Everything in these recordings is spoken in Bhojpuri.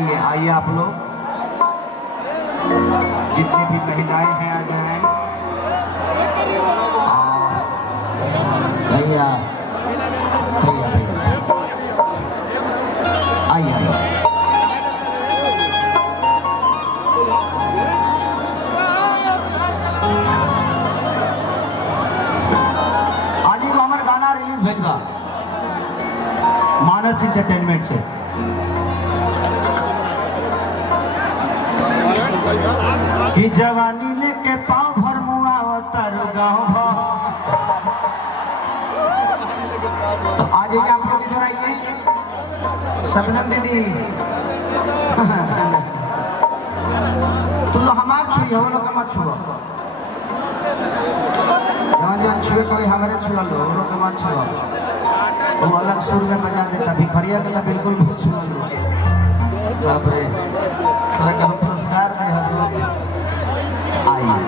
आइए आइए आप लोग जितनी भी महिलाएं हैं आ जाएं। भैया भैया आइए आइए। आज ही हमारा गाना रिलीज भेज बा मानस एंटरटेनमेंट से। कि जवानी लेके पाँव भर मुआवतर गाँव भर। तो आज ही आप लोग इधर आइए। शबनम दीदी तुम लोग हमार छुई हो लोग मत छुओ। जहाँ जहाँ छुए कोई हमारे छुआ लो, वो लोग मत छुओ। वो अलग सुर में बजा देता, भिखरिया देता बिल्कुल मत छुआ लो। बाप रे थोड़ा कम पुरस्कार दे हम लोग। आइए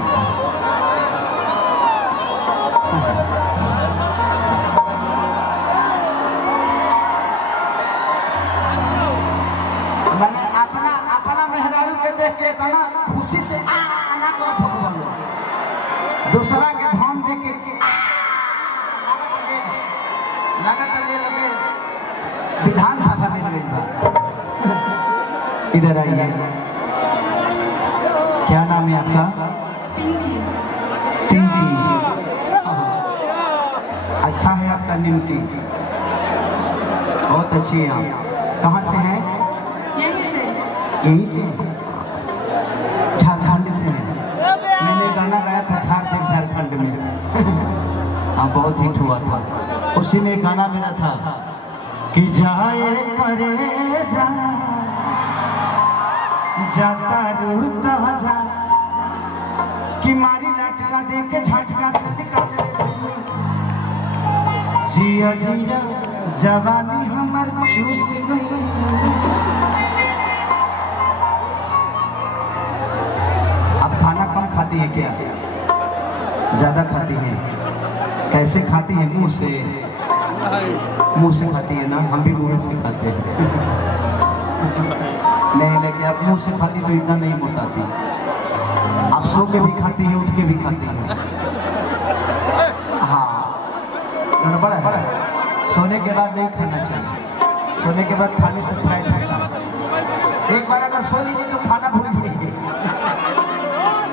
मैंने अपना मेहरारू के देख के इतना खुशी से आना कर थकबल दूसरा के धाम देख के लगता है लगे विधानसभा में गई बा। इधर आइए। क्या नाम है आपका? पिंकी। पिंकी अच्छा है आपका निमकी, बहुत अच्छी है आप। कहाँ से हैं? यहीं से। यहीं से? झारखंड से हैं। मैंने गाना गाया था झारखंड में। हाँ बहुत हिट हुआ था। उसी में गाना मेरा था कि जाए करे जा जाता रूता जा कि मारी लटका दे के झटका निकाले जिया जिया जवानी हमर चूस गई। अब खाना कम खाती है क्या? ज्यादा खाती है? कैसे खाती है? मुंह से। मुंह से खाती है ना, हम भी मुंह से खाते हैं। नहीं लेकिन आप मुंह से खाती तो इतना नहीं मोटाती। आप सो के भी खाती है, उठ के भी खाती है। हाँ गड़बड़ है। सोने के बाद नहीं खाना चाहिए। सोने के बाद खाने से फायदा है। एक बार अगर सो लीजिए तो खाना भूल जाइए।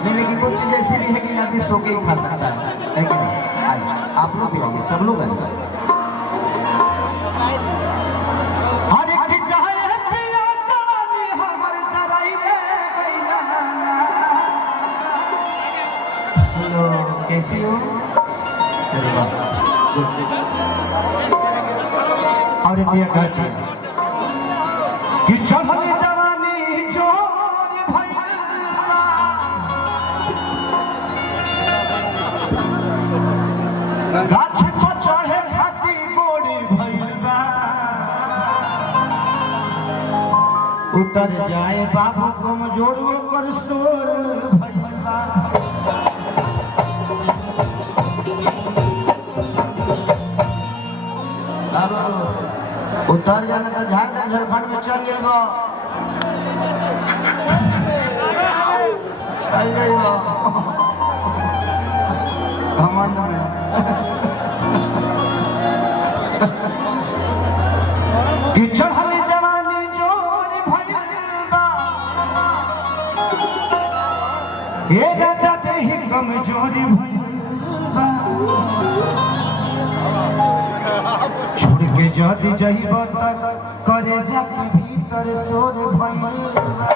नहीं लेकिन कुछ चीज़ ऐसी भी है कि आदमी सो के ही खा सकता है कि नहीं? आइए आप लोग भी आइए, सब लोग आइए। कैसी हो? अरे वाह। और दिया कहती कि चढ़ल जवानी जोर भइला गाछ पर चढ़े खाती गोरी भइला उतर जाए बाबू कमजोर ओकर सोर भइला। उतर जाना तो झारखंड में चल जाएगा। चल जाएगा घमंड में। कि चढ़ल जवानी जोर भइला हे राजा देहि कमजोरी भइला छोड़ के जदी जइब तक करे जाके भीतर सोर भइला।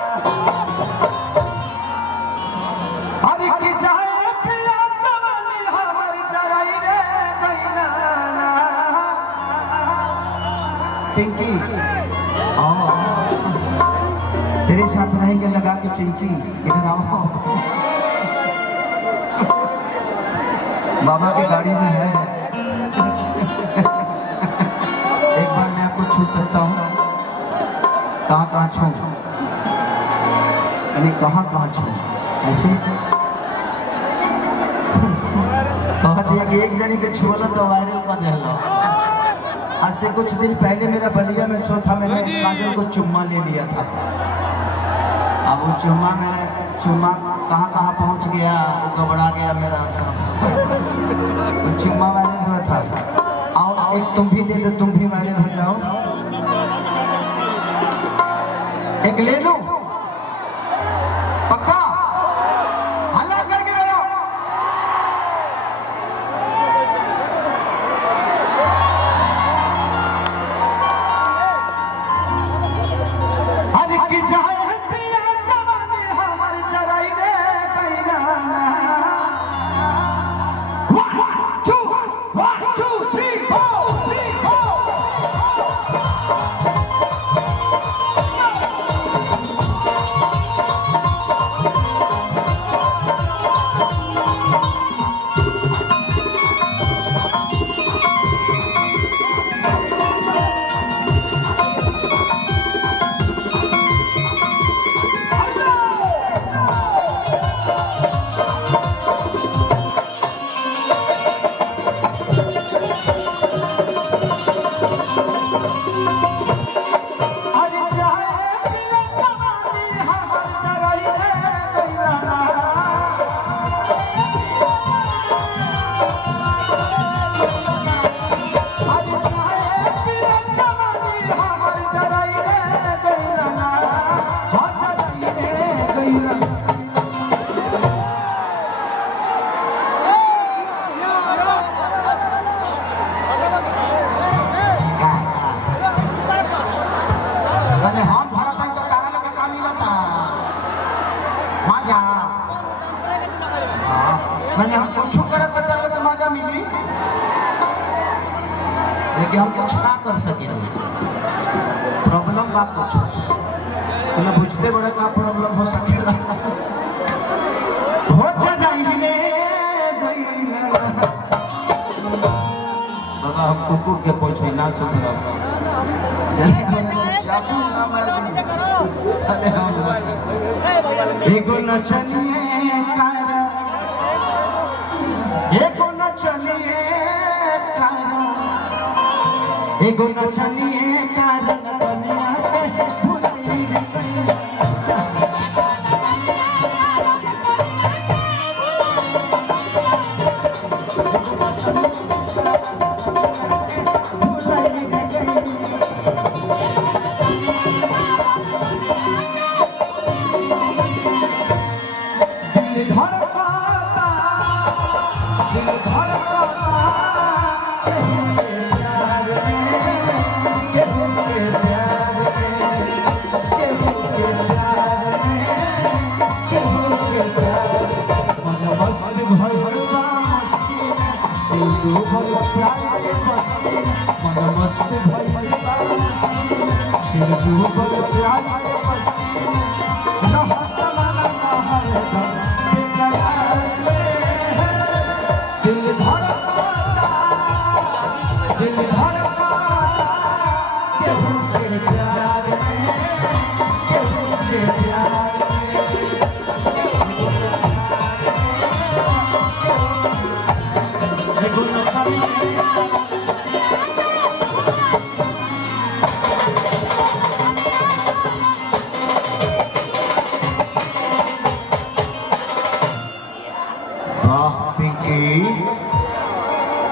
अरे कि जाए पिया जवानी हमर जराई रे गइला। पिंकी आओ, तेरे साथ रहेंगे लगा के चिंकी। इधर आओ। बाबा की गाड़ी में है। एक बार मैं आपको छू सकता हूँ? कहाँ कहाँ छू? यानी कहाँ कहाँ छू? ऐसे कह दिया कि एक जनी के छुअल तो वायरल कर दिया। आज से कुछ दिन पहले मेरा बलिया में शो था, मैंने काजल को चुम्मा ले लिया था। अब वो चुम्मा कहाँ कहाँ पहुँच गया, वो घबरा गया मेरा सब। वो चुम्मा वायरल हुआ था। आओ एक तुम भी दे दो, तुम भी वायरल हो जाओ। एक ले लो पक्का, हल्ला करके बोलो। अरे की जाए पिया जवानी हमारी चराई रे कइला। 1 2 1 2 3 4 3 4। मैंने हम कुछ करत तो मजा मिली, लेकिन हम कुछ ना कर सके। प्रॉब्लम बा कुछ तो बुझते बड़े का प्रॉब्लम हो सकेला। हो जाइले बाबा हम कुकुर के पोछे ना सुन एगो नचनिए कार, एगो नचनिए कार, एगो नचनिए कार नचनिया के भुलाई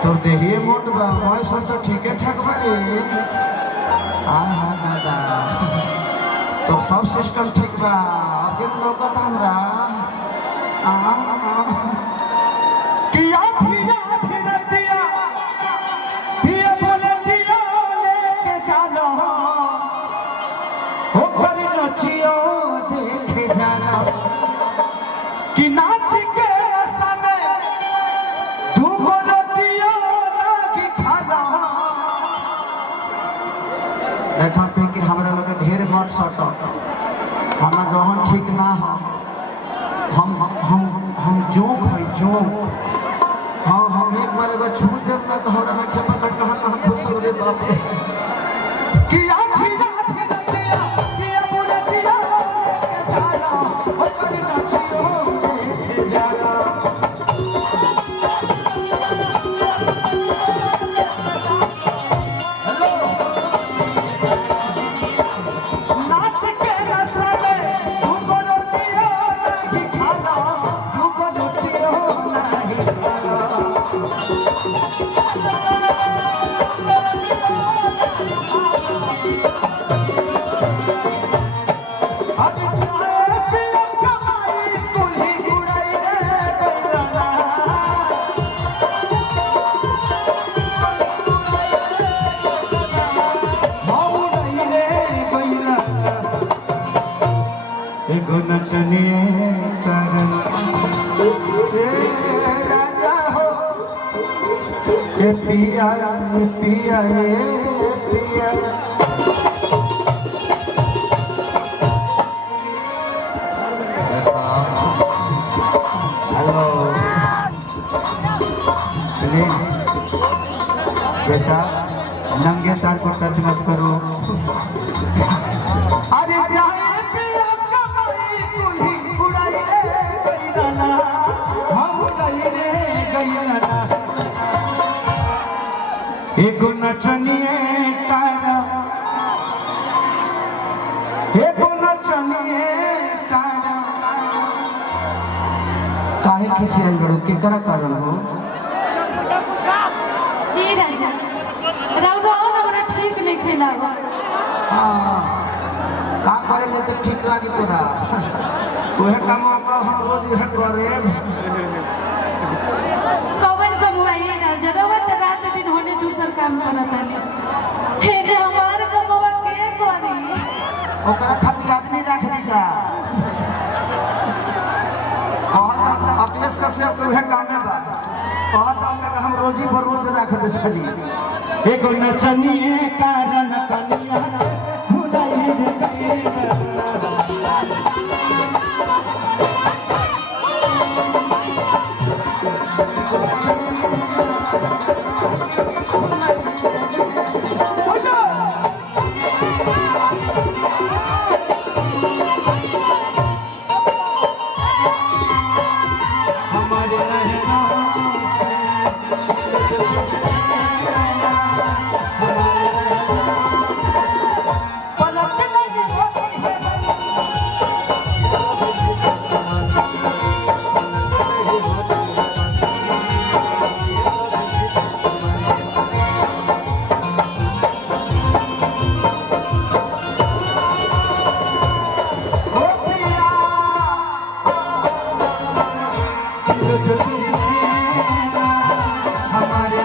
तो देहिए मोट बा मैं सब तो ठीक है ठाक बारे। हाँ हाँ दादा तो सब सिस्टम ठीक बा, अभी लोग हमरा किया धिया धीरे दिया पिया बोले दिया लेके जानो हो कर नचियो देखे जानो कि नाच के रसा में दूगो रतियो लागी खाना। देखा पे कि हमरा लोग ढेर मत सटो, हमार रहन ठीक ना हो। हम जोक है जोक। हाँ हम एक बार अगर छू देव ना तो हमरा ना खेपा तक कहाँ कहाँ घुसल रे बाप रे। कि आधी राधी रतिया पिया बोले दिया लेके जाना हो कर नचियो देखे जाना। हेलो नचनिए करन राजा हो ये पिया पिया पिया हेलो बेटा नंगे तार को टच मत करो। अरे जाए पिया कमाई कुली उड़ाई रे गईना हम गई रे गईना एको नचनिए कारा एको नचनिए कारा काहे किसी अंगड़ो के करा कारण हो ए राजा रौरा हमरा ठीक नहीं खेलावा। हां का करे ले तो ठीक लागी तोरा ओहे काम का हम रोज यह करे कवन कमवाई राजा रौवा त रात दिन होने दूसर काम करत है हे ने हमार कमवा के करी ओकरा खातिर आदमी रख दी का कहत अपने से से ओहे काम में बा कहत हम रोजी पर रोज रख देता दी एगो नचनिए कारण कनिया भुलाई रे हमारे